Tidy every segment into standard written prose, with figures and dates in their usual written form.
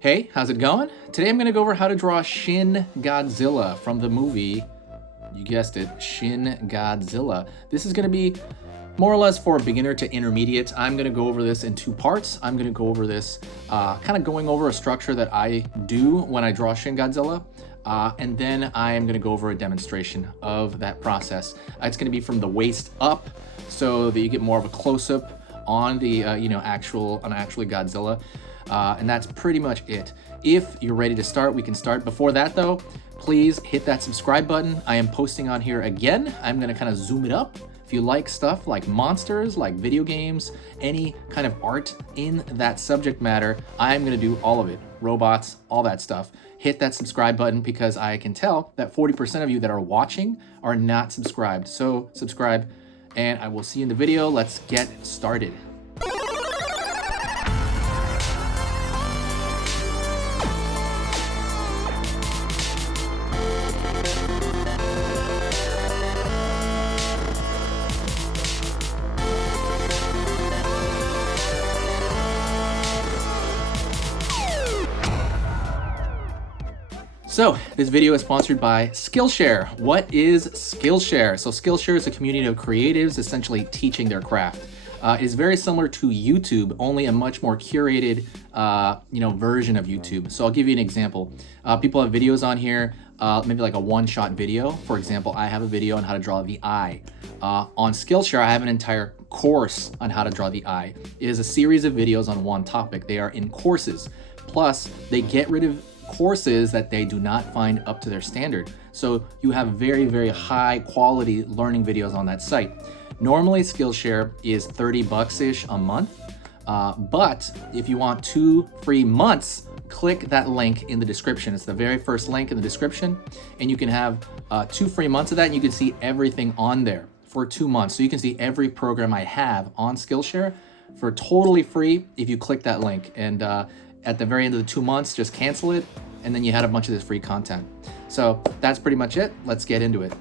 Hey, how's it going? Today I'm going to go over how to draw Shin Godzilla from the movie, you guessed it, Shin Godzilla. This is going to be more or less for beginner to intermediate. I'm going to go over this in two parts. I'm going to go over this kind of going over a structure that I do when I draw Shin Godzilla. And then I am going to go over a demonstration of that process. It's going to be from the waist up so that you get more of a close-up on the actually Godzilla. And that's pretty much it. If you're ready to start, we can start. Before that though, please hit that subscribe button. I am posting on here again. I'm gonna kind of zoom it up. If you like stuff like monsters, like video games, any kind of art in that subject matter, I'm gonna do all of it. Robots, all that stuff. Hit that subscribe button because I can tell that 40% of you that are watching are not subscribed. So subscribe and I will see you in the video. Let's get started. So this video is sponsored by Skillshare. What is Skillshare? So Skillshare is a community of creatives essentially teaching their craft. It is very similar to YouTube, only a much more curated version of YouTube. So I'll give you an example. People have videos on here, maybe like a one-shot video. For example, I have a video on how to draw the eye. On Skillshare, I have an entire course on how to draw the eye. It is a series of videos on one topic. They are in courses. Plus, they get rid of courses that they do not find up to their standard. So you have very, very high quality learning videos on that site. Normally Skillshare is $30-ish a month, but if you want 2 free months, click that link in the description. It's the very first link in the description, and you can have 2 free months of that, and you can see everything on there for 2 months. So you can see every program I have on Skillshare for totally free if you click that link. And at the very end of the 2 months, just cancel it, and then you had a bunch of this free content. So that's pretty much it. Let's get into it.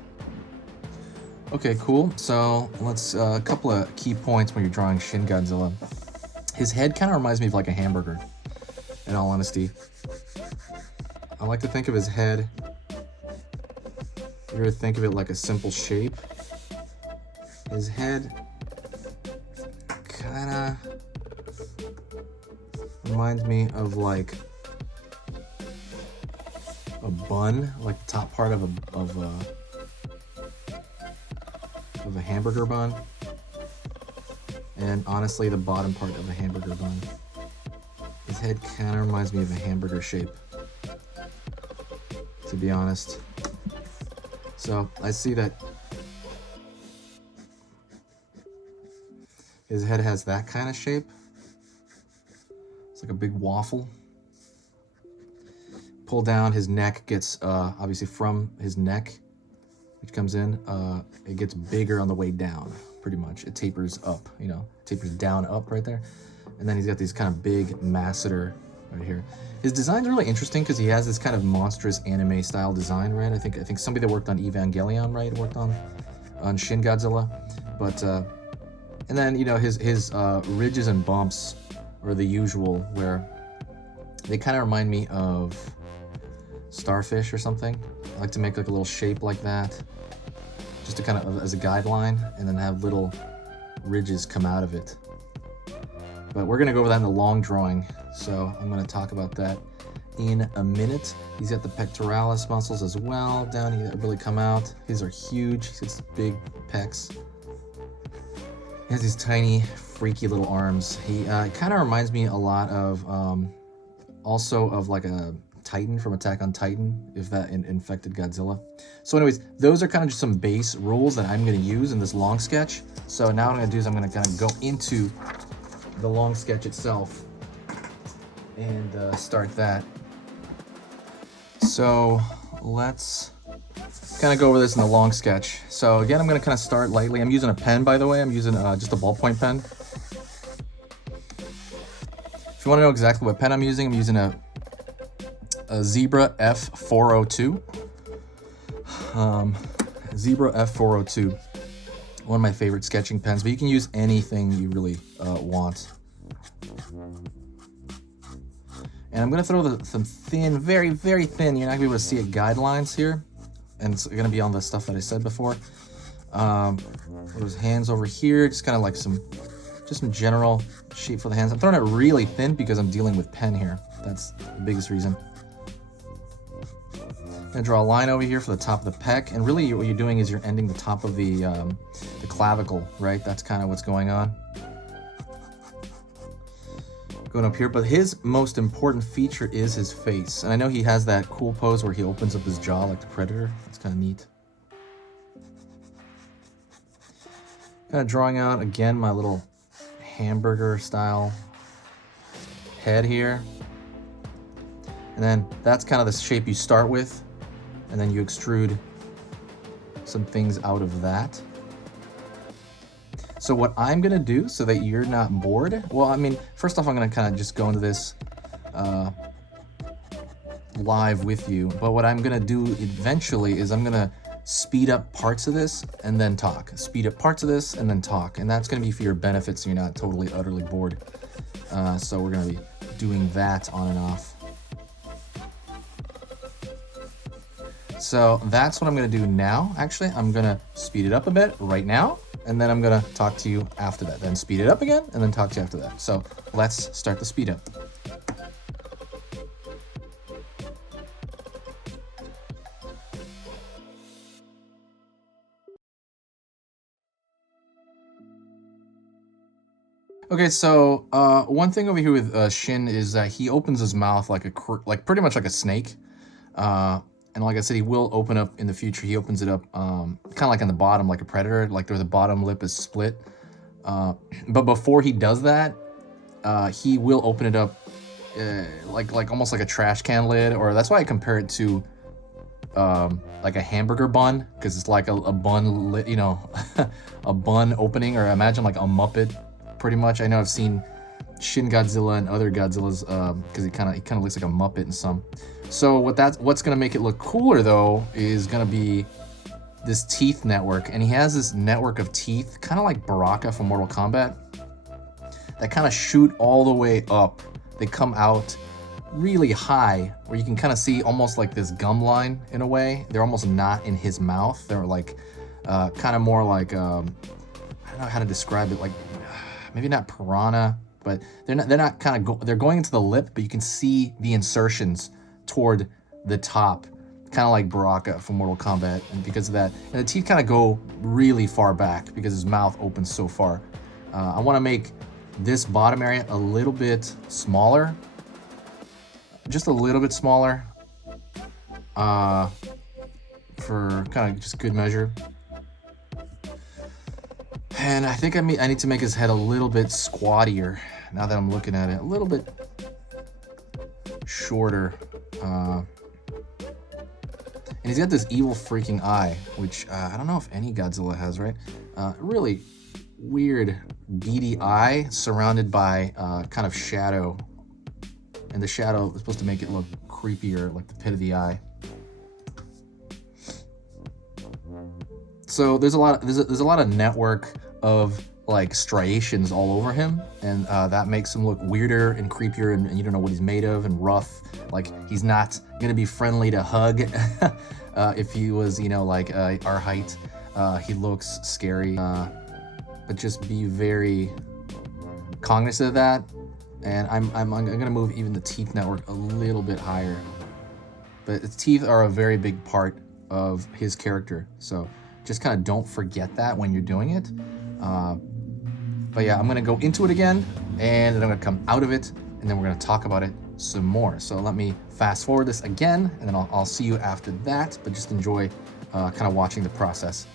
Okay, cool. So let's, a couple of key points when you're drawing Shin Godzilla. His head kind of reminds me of like a hamburger, in all honesty. I like to think of his head, you ever think of it like a simple shape? His head kind of reminds me of like a bun, like the top part of a hamburger bun, and honestly the bottom part of a hamburger bun. His head kind of reminds me of a hamburger shape, to be honest. So I see that his head has that kind of shape. It's like a big waffle. Pull down, his neck gets, obviously from his neck, which comes in, it gets bigger on the way down, pretty much. It tapers up, tapers down, up right there. And then he's got these kind of big masseter right here. His design's really interesting because he has this kind of monstrous anime style design, right? I think somebody that worked on Evangelion, right, worked on Shin Godzilla. But, and then, his ridges and bumps are the usual, where they kind of remind me of starfish or something. I like to make like a little shape like that, just to kind of as a guideline, and then have little ridges come out of it. But we're gonna go over that in the long drawing, so I'm gonna talk about that in a minute. He's got the pectoralis muscles as well down here that really come out. These are huge. He's got big pecs. He has these tiny, freaky little arms. He kind of reminds me a lot of, also of like a Titan from Attack on Titan, if that infected Godzilla. So anyways, those are kind of just some base rules that I'm going to use in this long sketch. So now what I'm going to do is I'm going to kind of go into the long sketch itself and start that. So let's kind of go over this in the long sketch. So again, I'm going to kind of start lightly. I'm using a pen, by the way. I'm using just a ballpoint pen. If you want to know exactly what pen I'm using a Zebra F402. Zebra F402. One of my favorite sketching pens, but you can use anything you really want. And I'm gonna throw some thin, very, very thin, you're not gonna be able to see it, guidelines here. And it's gonna be on the stuff that I said before. Those hands over here, just kind of like some general shape for the hands. I'm throwing it really thin because I'm dealing with pen here. That's the biggest reason. I'm gonna draw a line over here for the top of the pec, and really what you're doing is you're ending the top of the clavicle, right? That's kind of what's going on. Going up here, but his most important feature is his face. And I know he has that cool pose where he opens up his jaw like the Predator. It's kind of neat. Kind of drawing out, again, my little hamburger style head here. And then that's kind of the shape you start with. And then you extrude some things out of that. So what I'm gonna do so that you're not bored, well, I mean, first off, I'm gonna kind of just go into this live with you, but what I'm gonna do eventually is I'm gonna speed up parts of this and then talk. Speed up parts of this and then talk, and that's gonna be for your benefit so you're not totally, utterly bored. So we're gonna be doing that on and off. So that's what I'm gonna do now. Actually, I'm gonna speed it up a bit right now, and then I'm gonna talk to you after that. Then speed it up again, and then talk to you after that. So let's start the speed up. Okay, so one thing over here with Shin is that he opens his mouth like pretty much like a snake. And like I said, he will open up in the future. He opens it up kind of like on the bottom, like a Predator, like where the bottom lip is split. But before he does that, he will open it up like almost like a trash can lid, or that's why I compare it to like a hamburger bun, because it's like a bun lid, you know, a bun opening, or imagine like a Muppet, pretty much. I know I've seen Shin Godzilla and other Godzillas because he kind of looks like a Muppet in some. So what's gonna make it look cooler though is gonna be this teeth network, and he has this network of teeth, kind of like Baraka from Mortal Kombat, that kind of shoot all the way up. They come out really high, where you can kind of see almost like this gum line in a way. They're almost not in his mouth. They're like kind of more like I don't know how to describe it. Like maybe not piranha, but they're not kind of they're going into the lip, but you can see the insertions toward the top, kind of like Baraka from Mortal Kombat. And because of that, and the teeth kind of go really far back because his mouth opens so far. I want to make this bottom area a little bit smaller, just a little bit smaller, for kind of just good measure. And I think I need to make his head a little bit squattier now that I'm looking at it, a little bit shorter. And he's got this evil freaking eye, which I don't know if any Godzilla has, right? Really weird beady eye surrounded by kind of shadow. And the shadow is supposed to make it look creepier, like the pit of the eye. So there's a lot of network of like striations all over him, and that makes him look weirder and creepier, and you don't know what he's made of, and rough. Like he's not gonna be friendly to hug. If he was, you know, like our height, he looks scary. But just be very cognizant of that. And I'm gonna move even the teeth network a little bit higher. But his teeth are a very big part of his character, so just kind of don't forget that when you're doing it. But yeah, I'm gonna go into it again, and then I'm gonna come out of it, and then we're gonna talk about it some more. So let me fast forward this again, and then I'll see you after that, but just enjoy kind of watching the process.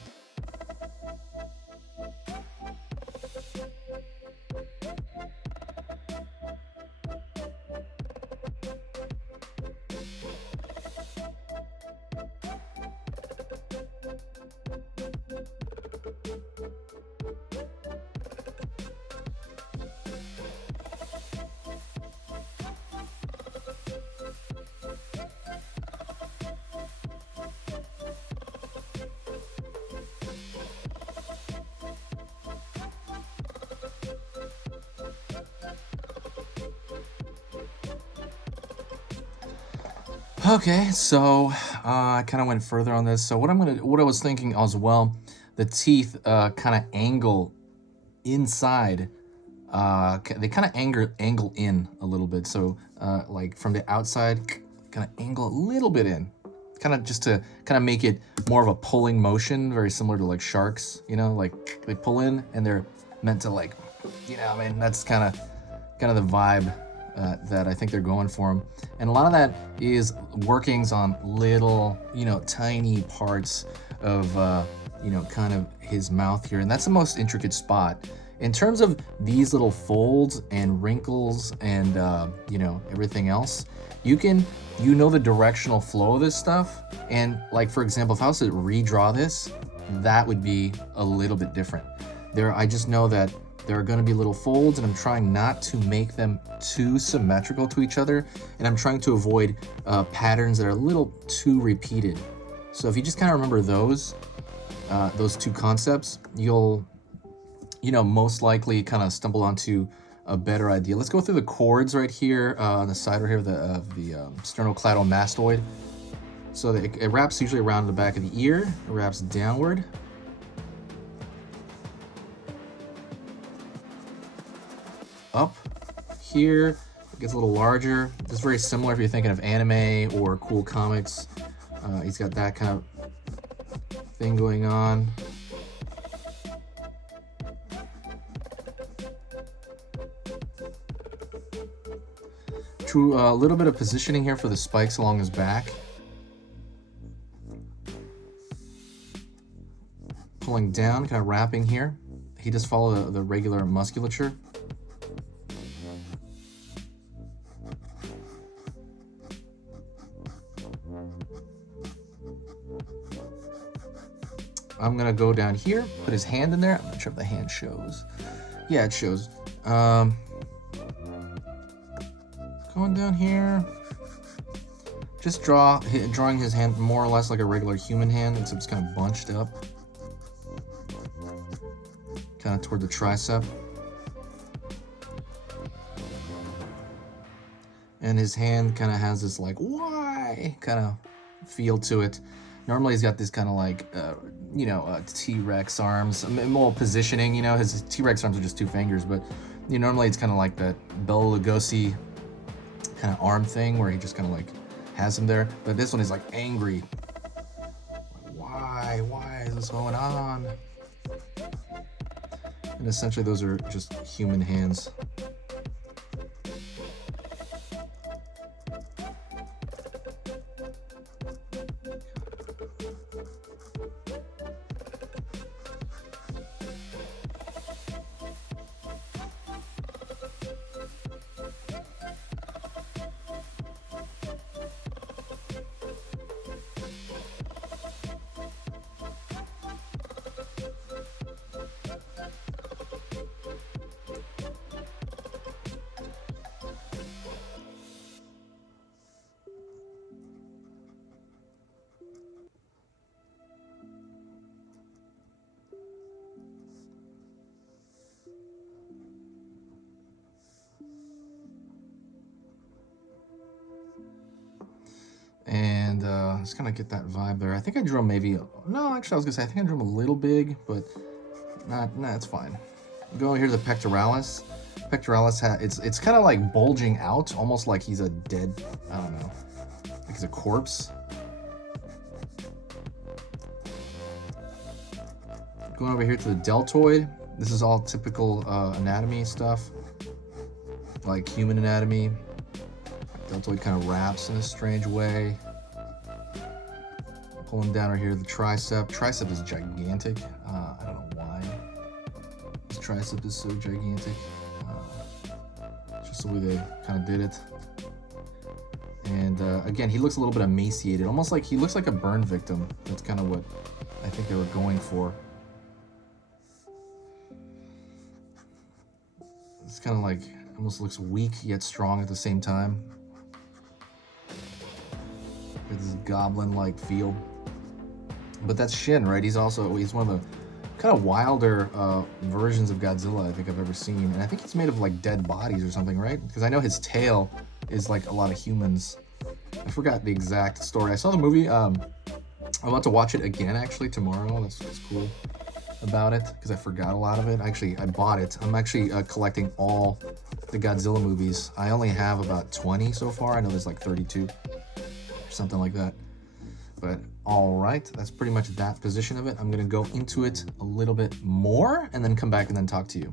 Okay, so I kind of went further on this. So what I was thinking as well, the teeth kind of angle inside. They kind of angle in a little bit. So like from the outside, kind of angle a little bit in, kind of just to kind of make it more of a pulling motion, very similar to like sharks. You know, like they pull in and they're meant to like, you know, I mean that's kind of the vibe that I think they're going for him. And a lot of that is workings on little, you know, tiny parts of, you know, kind of his mouth here. And that's the most intricate spot. In terms of these little folds and wrinkles and, you know, everything else, you know the directional flow of this stuff. And like, for example, if I was to redraw this, that would be a little bit different. I just know that there are going to be little folds, and I'm trying not to make them too symmetrical to each other, and I'm trying to avoid patterns that are a little too repeated. So if you just kind of remember those two concepts, you'll, you know, most likely kind of stumble onto a better idea. Let's go through the chords right here on the side right here of the sternocleidomastoid. So it wraps usually around the back of the ear, it wraps downward. Up here, it gets a little larger. It's very similar if you're thinking of anime or cool comics. He's got that kind of thing going on. A little bit of positioning here for the spikes along his back. Pulling down, kind of wrapping here. He does follow the regular musculature. I'm gonna go down here, put his hand in there. I'm not sure if the hand shows. Yeah, it shows. Going down here, just drawing his hand more or less like a regular human hand, except it's kind of bunched up, kind of toward the tricep. And his hand kind of has this like why kind of feel to it. Normally he's got this kind of like, you know, T-Rex arms, more positioning, you know, his T-Rex arms are just two fingers, but you know, normally it's kind of like that Bela Lugosi kind of arm thing where he just kind of like has him there. But this one is like angry. Why is this going on? And essentially those are just human hands. And just kind of get that vibe there. I think I drew him maybe, no, actually I was gonna say, I think I drew him a little big, but it's fine. Go over here to the pectoralis. Pectoralis, it's kind of like bulging out, almost like he's a dead, I don't know, like he's a corpse. Going over here to the deltoid. This is all typical anatomy stuff, like human anatomy. Deltoid kind of wraps in a strange way. Pulling down right here, the tricep. Tricep is gigantic. I don't know why this tricep is so gigantic. Just the way they kind of did it. And again, he looks a little bit emaciated, almost like he looks like a burn victim. That's kind of what I think they were going for. It's kind of like, almost looks weak yet strong at the same time. This goblin-like feel. But that's Shin, right? He's one of the kind of wilder versions of Godzilla I think I've ever seen. And I think he's made of like dead bodies or something, right? Because I know his tail is like a lot of humans. I forgot the exact story. I saw the movie. I'm about to watch it again actually tomorrow. That's what's cool about it, because I forgot a lot of it. Actually, I bought it. I'm actually collecting all the Godzilla movies. I only have about 20 so far. I know there's like 32 or something like that. But all right, that's pretty much that position of it. I'm gonna go into it a little bit more and then come back and then talk to you.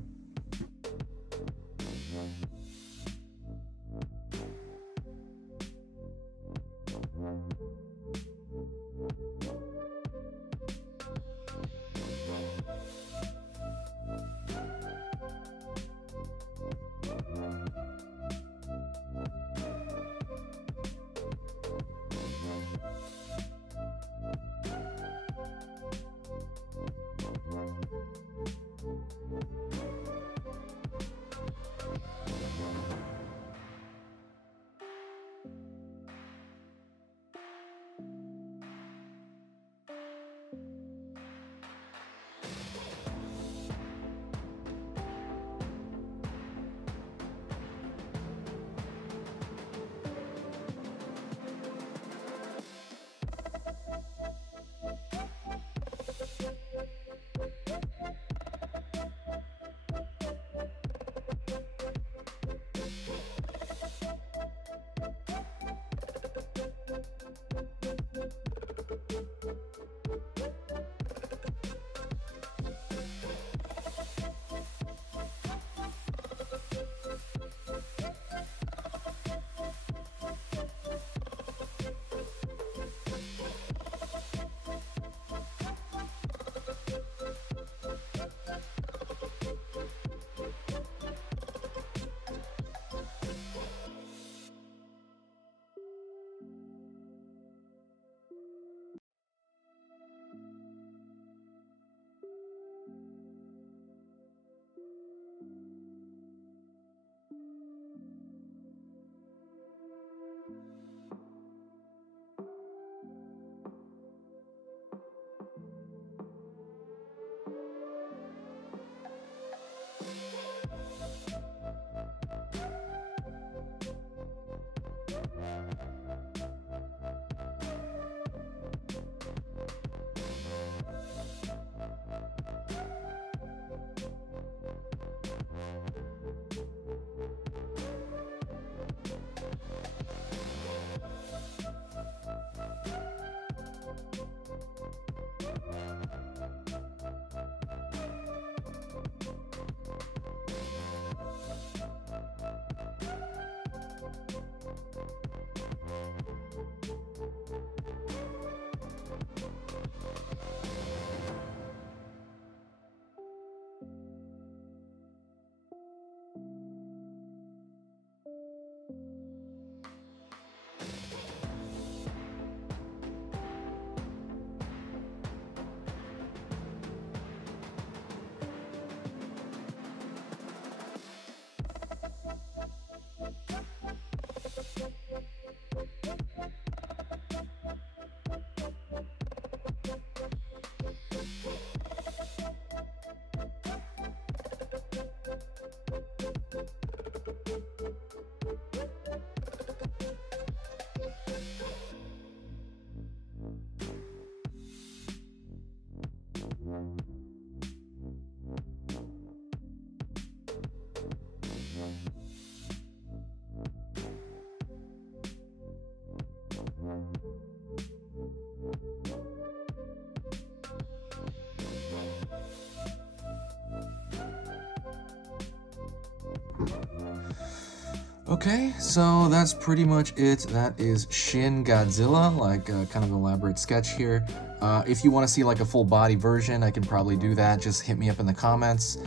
Okay, so that's pretty much it. That is Shin Godzilla, like a kind of elaborate sketch here. If you want to see like a full body version, I can probably do that. Just hit me up in the comments.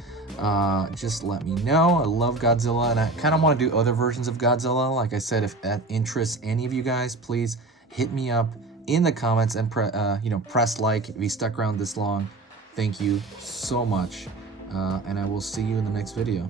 Just let me know. I love Godzilla, and I kind of want to do other versions of Godzilla. Like I said, if that interests any of you guys, please hit me up in the comments and press like if you stuck around this long. Thank you so much, and I will see you in the next video.